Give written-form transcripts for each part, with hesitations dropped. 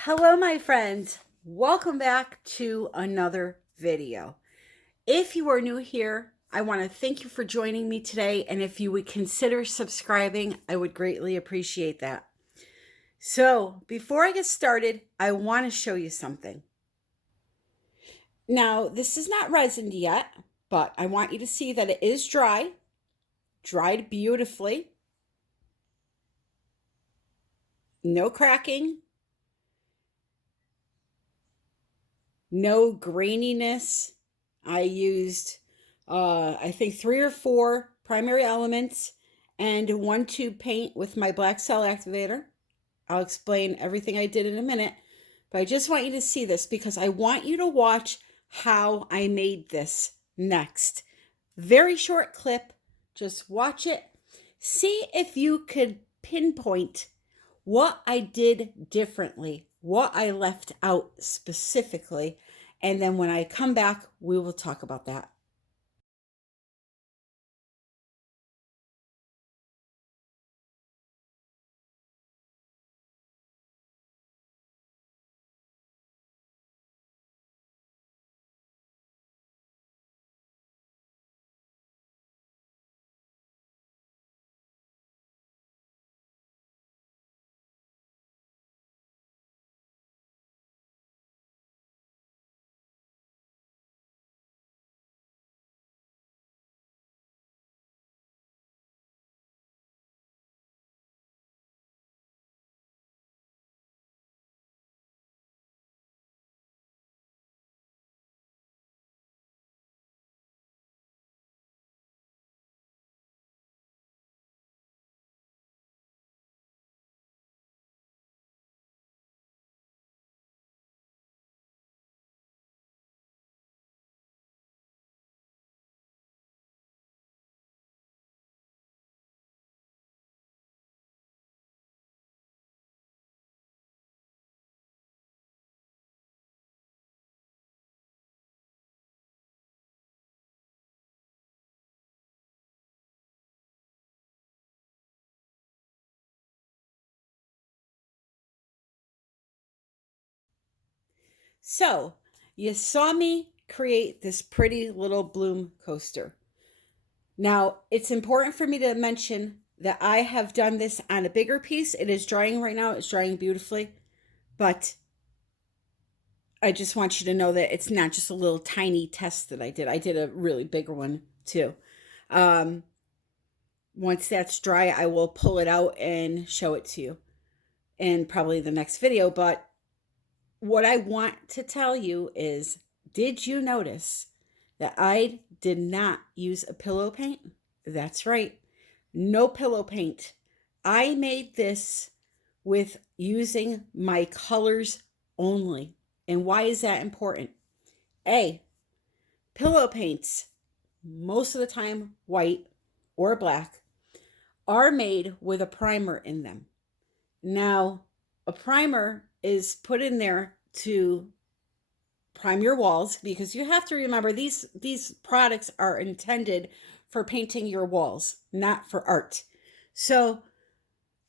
Hello, my friends. Welcome back to another video. If you are new here, I want to thank you for joining me today. And if you would consider subscribing, I would greatly appreciate that. So before I get started, I want to show you something. Now, this is not resined yet, but I want you to see that it is dried beautifully. No cracking, no graininess. I used, I think 3 or 4 primary elements and 1 tube paint with my black cell activator. I'll explain everything I did in a minute, but I just want you to see this because I want you to watch how I made this next. Very short clip. Just watch it. See if you could pinpoint what I did differently, what I left out specifically, and then when I come back, we will talk about that. So, you saw me create this pretty little bloom coaster. Now, it's important for me to mention that I have done this on a bigger piece. It is drying right now. It's drying beautifully, but I just want you to know that it's not just a little tiny test that I did. I did a really big one too. Um, Once that's dry, I will pull it out and show it to you in probably the next video. But what I want to tell you is, did you notice that I did not use a pillow paint? That's right. No pillow paint. I made this with using my colors only. And why is that important? A, pillow paints, most of the time white or black, are made with a primer in them. Now, a primer is put in there to prime your walls because you have to remember these products are intended for painting your walls, not for art. So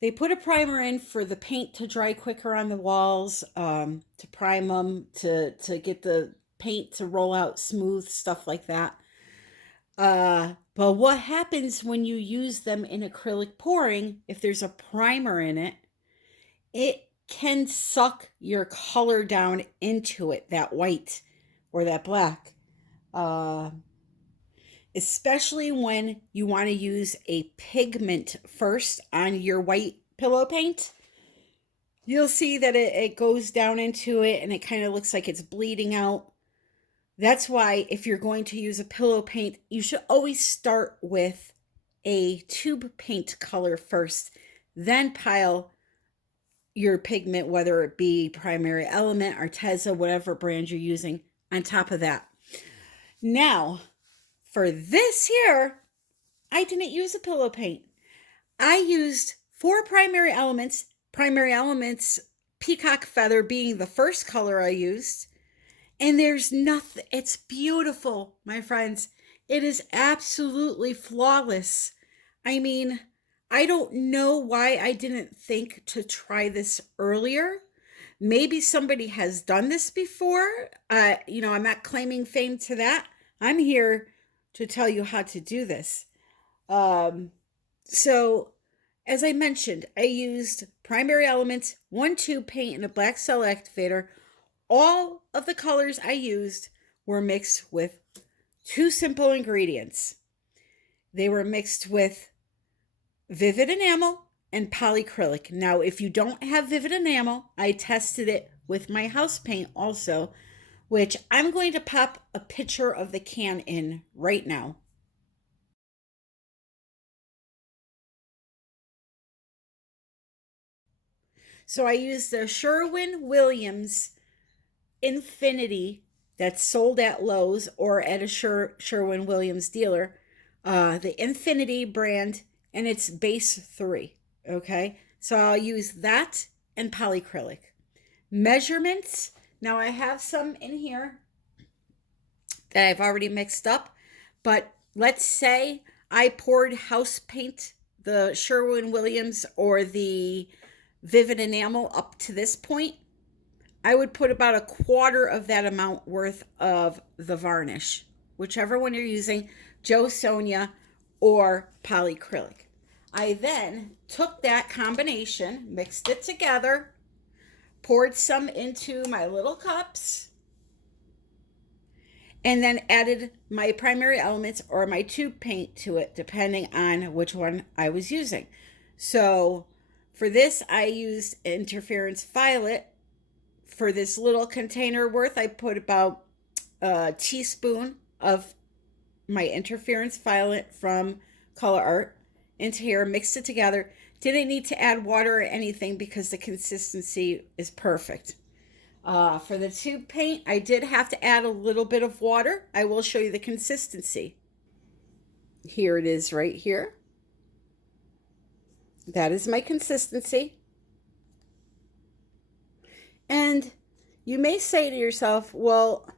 they put a primer in for the paint to dry quicker on the walls, to prime them, to get the paint to roll out smooth, stuff like that. But what happens when you use them in acrylic pouring, if there's a primer in it, it can suck your color down into it, that white or that black. Especially when you want to use a pigment first on your white pillow paint. You'll see that it goes down into it and it kind of looks like it's bleeding out. That's why if you're going to use a pillow paint, you should always start with a tube paint color first, then pile your pigment, whether it be Primary Element, Arteza, whatever brand you're using, on top of that. Now, for this here, I didn't use a pillow paint. I used 4 primary elements, peacock feather being the first color I used. And there's nothing, it's beautiful, my friends. It is absolutely flawless. I mean, I don't know why I didn't think to try this earlier, Maybe somebody has done this before. You know, I'm not claiming fame to that. I'm here to tell you how to do this. Um, so, as I mentioned, I used primary elements, 1-2 paint, and a black cell activator. All of the colors I used were mixed with two simple ingredients. They were mixed with vivid enamel and polyacrylic. Now, if you don't have vivid enamel, I tested it with my house paint also, which I'm going to pop a picture of the can in right now. So I used the Sherwin-Williams Infinity that's sold at Lowe's or at a Sherwin-Williams dealer, the Infinity brand, and it's base 3. Okay, so I'll use that and polyacrylic. Measurements. Now I have some in here that I've already mixed up, but let's say I poured house paint, the Sherwin-Williams or the Vivid Enamel up to this point. I would put about a quarter of that amount worth of the varnish, whichever one you're using, Joe Sonia or polyacrylic. I then took that combination, mixed it together, poured some into my little cups, and then added my primary elements or my tube paint to it, depending on which one I was using. So for this, I used Interference Violet. For this little container worth, I put about a teaspoon of my Interference Violet from COLOURARTE into here, mixed it together. Didn't need to add water or anything because the consistency is perfect. For the tube paint, I did have to add a little bit of water. I will show you the consistency. Here it is right here. That is my consistency. And you may say to yourself, well,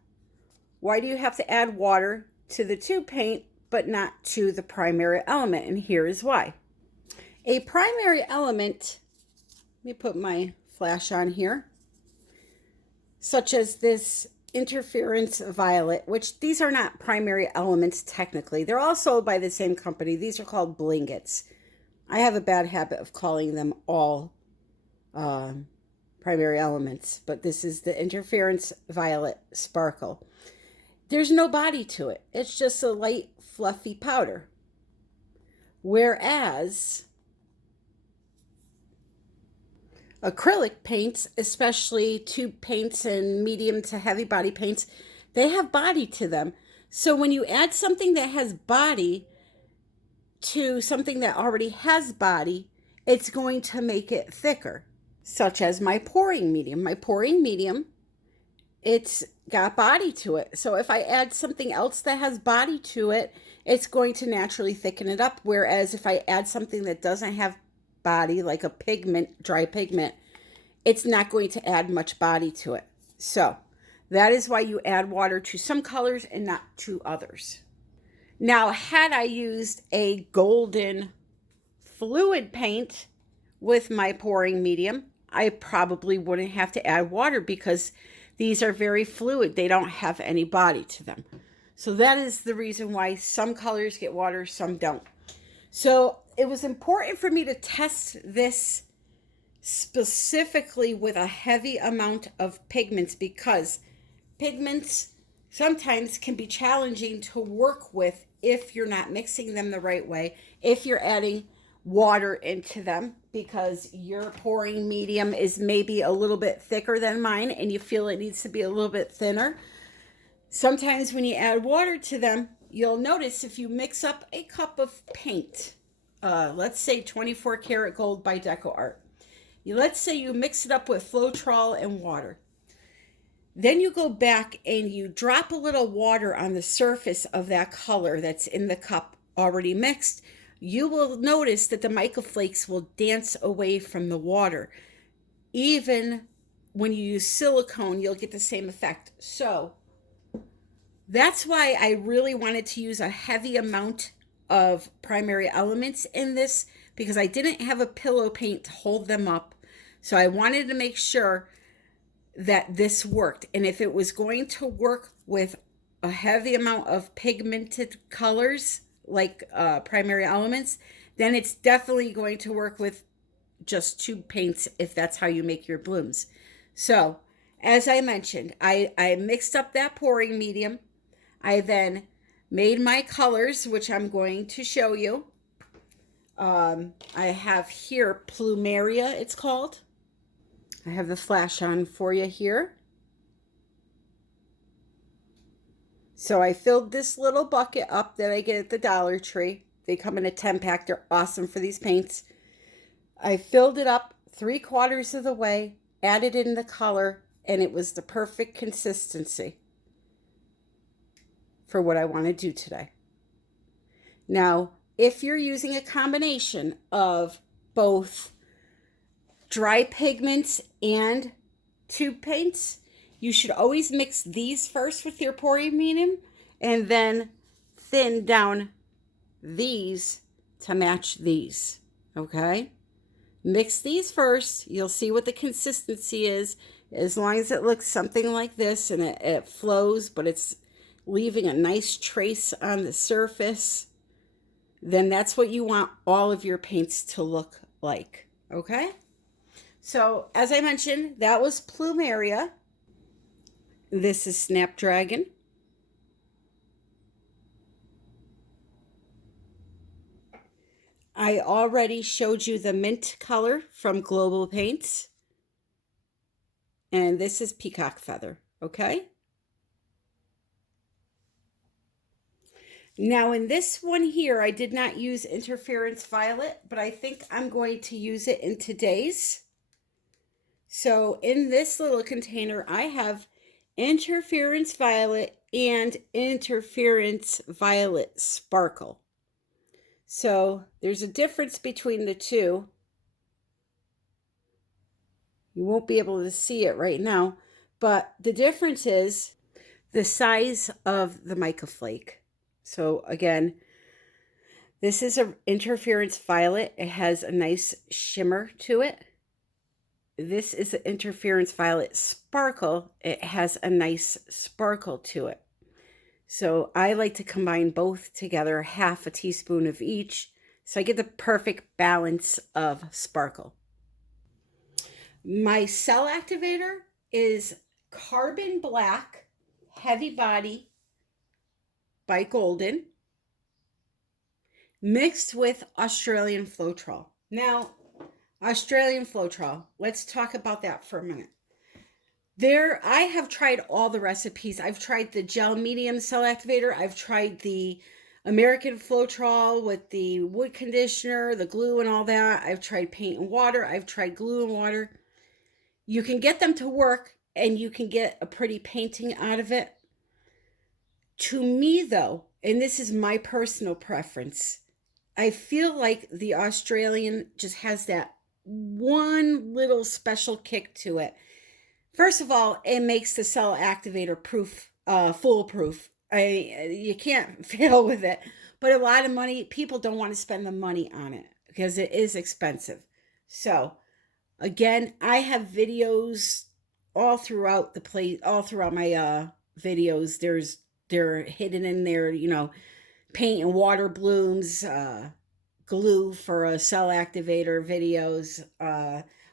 why do you have to add water to the tube paint but not to the primary element? And here is why. A primary element, let me put my flash on here, such as this Interference Violet, which these are not primary elements technically. They're all sold by the same company. These are called Blinkets. I have a bad habit of calling them all primary elements, but this is the Interference Violet Sparkle. There's no body to it. It's just a light, fluffy powder. Whereas acrylic paints, especially tube paints and medium to heavy body paints, they have body to them. So when you add something that has body to something that already has body, it's going to make it thicker, such as my pouring medium. My pouring medium, it's got body to it. So if I add something else that has body to it, it's going to naturally thicken it up. Whereas if I add something that doesn't have body, like a pigment, dry pigment, it's not going to add much body to it. So that is why you add water to some colors and not to others. Now, had I used a golden fluid paint with my pouring medium, I probably wouldn't have to add water because these are very fluid. They don't have any body to them. So that is the reason why some colors get water, some don't. So it was important for me to test this specifically with a heavy amount of pigments, because pigments sometimes can be challenging to work with if you're not mixing them the right way, if you're adding water into them because your pouring medium is maybe a little bit thicker than mine and you feel it needs to be a little bit thinner. Sometimes when you add water to them, you'll notice if you mix up a cup of paint, let's say 24 karat gold by DecoArt. Let's say you mix it up with Floetrol and water. Then you go back and you drop a little water on the surface of that color that's in the cup already mixed. You will notice that the mica flakes will dance away from the water. Even when you use silicone, you'll get the same effect. So that's why I really wanted to use a heavy amount of primary elements in this, because I didn't have a pillow paint to hold them up. So I wanted to make sure that this worked. And if it was going to work with a heavy amount of pigmented colors, like primary elements, then it's definitely going to work with just tube paints if that's how you make your blooms. So, as I mentioned, I mixed up that pouring medium. I then made my colors, which I'm going to show you. I have here Plumeria, it's called. I have the flash on for you here. So I filled this little bucket up that I get at the Dollar Tree. They come in a 10-pack. They're awesome for these paints. I filled it up 3/4 of the way, added in the color, and it was the perfect consistency for what I want to do today. Now, if you're using a combination of both dry pigments and tube paints, you should always mix these first with your pouring medium and then thin down these to match these, okay? Mix these first. You'll see what the consistency is. As long as it looks something like this and it flows, but it's leaving a nice trace on the surface, then that's what you want all of your paints to look like, okay? So, as I mentioned, that was Plumeria. This is Snapdragon. I already showed you the mint color from Global Paints. And this is Peacock Feather, okay? Now in this one here, I did not use Interference Violet, but I think I'm going to use it in today's. So in this little container, I have Interference Violet and Interference Violet Sparkle. So there's a difference between the two. You won't be able to see it right now, but the difference is the size of the mica flake. So again, this is an Interference Violet. It has a nice shimmer to it. This is an Interference Violet Sparkle. It has a nice sparkle to it. So I like to combine both together, half a teaspoon of each, so I get the perfect balance of sparkle. My cell activator is Carbon Black Heavy Body by Golden, mixed with Australian Floetrol. Now, Australian Floetrol, let's talk about that for a minute. I have tried all the recipes. I've tried the gel medium cell activator. I've tried the American Floetrol with the wood conditioner, the glue and all that. I've tried paint and water. I've tried glue and water. You can get them to work and you can get a pretty painting out of it. To me though, and this is my personal preference, I feel like the Australian just has that one little special kick to it. First of all, it makes the cell activator foolproof. You can't fail with it. But a lot of money, people don't want to spend the money on it because it is expensive. So, again, I have videos all throughout the place, all throughout my videos. They're hidden in there, you know, paint and water blooms, glue for a cell activator videos,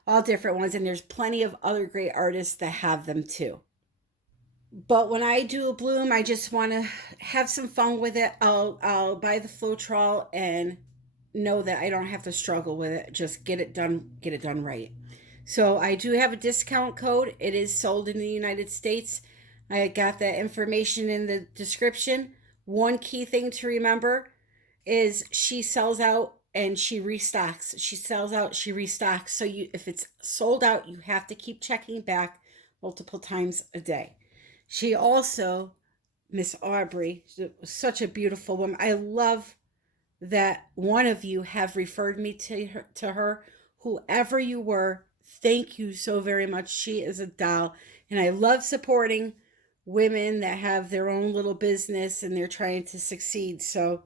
all different ones, and there's plenty of other great artists that have them too. But when I do a bloom, I just want to have some fun with it. I'll buy the Floetrol and know that I don't have to struggle with it. Just get it done right. So I do have a discount code. It is sold in the United States. I got that information in the description. One key thing to remember is she sells out and she restocks. She sells out, she restocks. So if it's sold out, you have to keep checking back multiple times a day. She also, Miss Aubrey, such a beautiful woman. I love that one of you have referred me to her. Whoever you were, thank you so very much. She is a doll. And I love supporting women that have their own little business and they're trying to succeed. So,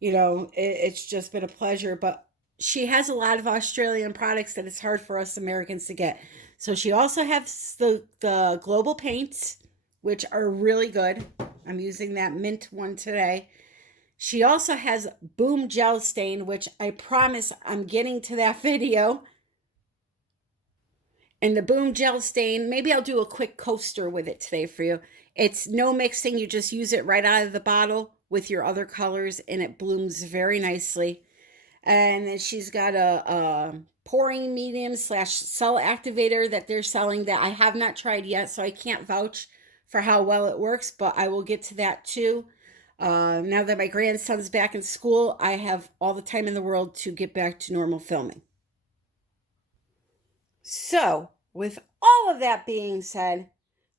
you know, it's just been a pleasure. But she has a lot of Australian products that it's hard for us Americans to get. So she also has the global paints, which are really good. I'm using that mint one today. She also has Boom Gel Stain, which I promise I'm getting to that video. And the Boom Gel Stain, maybe I'll do a quick coaster with it today for you. It's no mixing. You just use it right out of the bottle with your other colors, and it blooms very nicely. And then she's got a pouring medium / cell activator that they're selling that I have not tried yet, so I can't vouch for how well it works, but I will get to that too. Now that my grandson's back in school, I have all the time in the world to get back to normal filming. So, with all of that being said,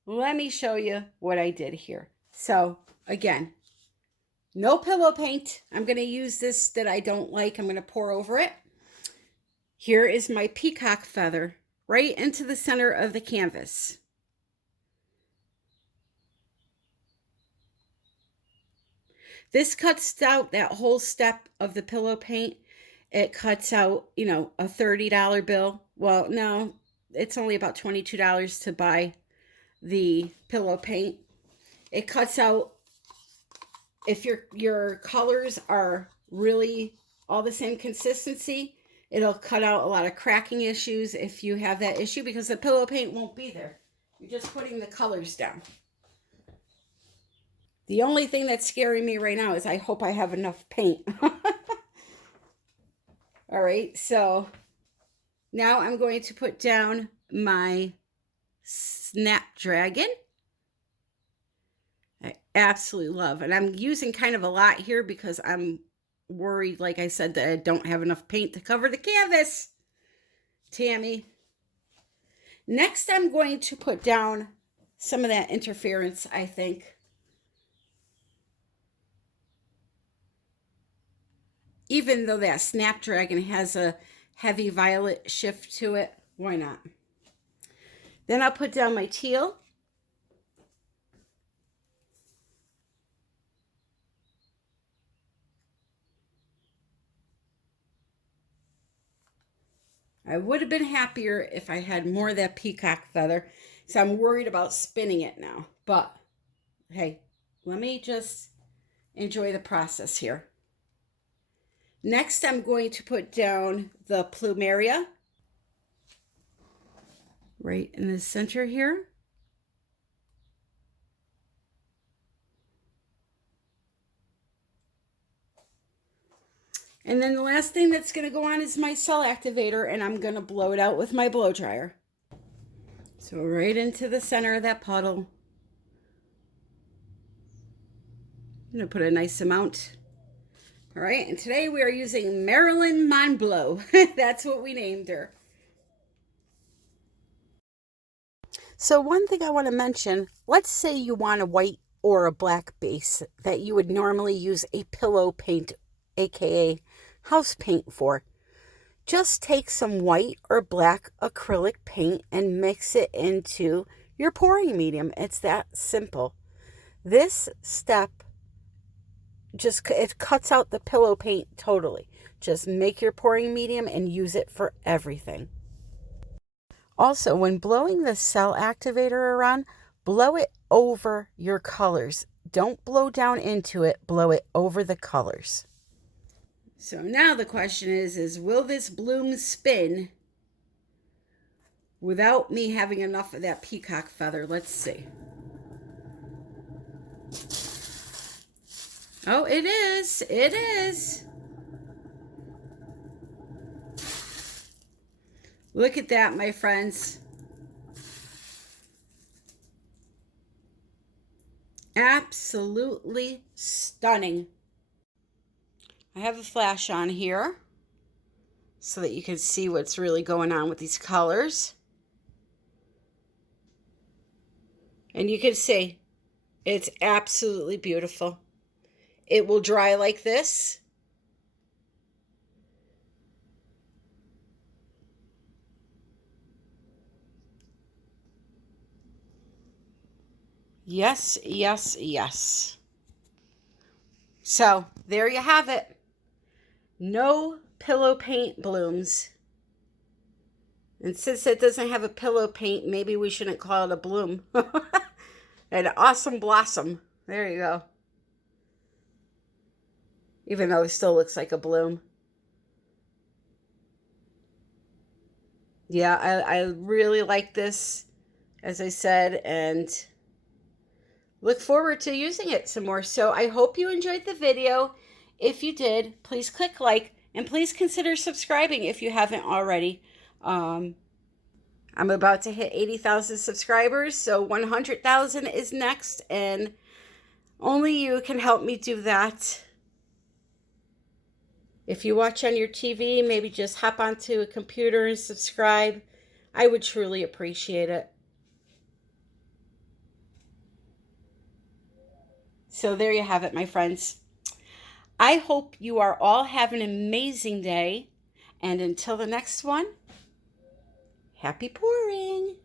let me show you what I did here. So, again, no pillow paint. I'm going to use this that I don't like. I'm going to pour over it. Here is my peacock feather right into the center of the canvas. This cuts out that whole step of the pillow paint. It cuts out, you know, a $30 bill. Well, no, it's only about $22 to buy the pillow paint. It cuts out, if your colors are really all the same consistency, it'll cut out a lot of cracking issues if you have that issue, because the pillow paint won't be there. You're just putting the colors down. The only thing that's scaring me right now is I hope I have enough paint. All right, so now I'm going to put down my Snapdragon. I absolutely love, and I'm using kind of a lot here because I'm worried, like I said, that I don't have enough paint to cover the canvas. Tammy. Next, I'm going to put down some of that interference, I think. Even though that Snapdragon has a heavy violet shift to it, why not? Then I'll put down my teal. I would have been happier if I had more of that peacock feather, so I'm worried about spinning it now. But hey, let me just enjoy the process here. Next, I'm going to put down the plumeria right in the center here. And then the last thing that's going to go on is my cell activator, and I'm going to blow it out with my blow dryer. So right into the center of that puddle. I'm going to put a nice amount. All right, and today we are using Marilyn Monblow. That's what we named her. So one thing I want to mention, let's say you want a white or a black base that you would normally use a pillow paint, aka house paint, for. Just take some white or black acrylic paint and mix it into your pouring medium. It's that simple. This step it cuts out the pillow paint totally. Just make your pouring medium and use it for everything. Also, when blowing the cell activator around, blow it over your colors. Don't blow down into it, blow it over the colors. So now the question is will this bloom spin without me having enough of that peacock feather? Let's see. Oh, it is. It is. Look at that, my friends. Absolutely stunning. I have a flash on here so that you can see what's really going on with these colors. And you can see it's absolutely beautiful. It will dry like this. Yes, yes, yes. So there you have it. No pillow paint blooms. And since it doesn't have a pillow paint, maybe we shouldn't call it a bloom. An awesome blossom. There you go. Even though it still looks like a bloom. Yeah, I really like this, as I said, and look forward to using it some more. So I hope you enjoyed the video. If you did, please click like, and please consider subscribing if you haven't already. I'm about to hit 80,000 subscribers, so 100,000 is next, and only you can help me do that. If you watch on your TV, maybe just hop onto a computer and subscribe. I would truly appreciate it. So there you have it, my friends. I hope you are all having an amazing day. And until the next one, happy pouring.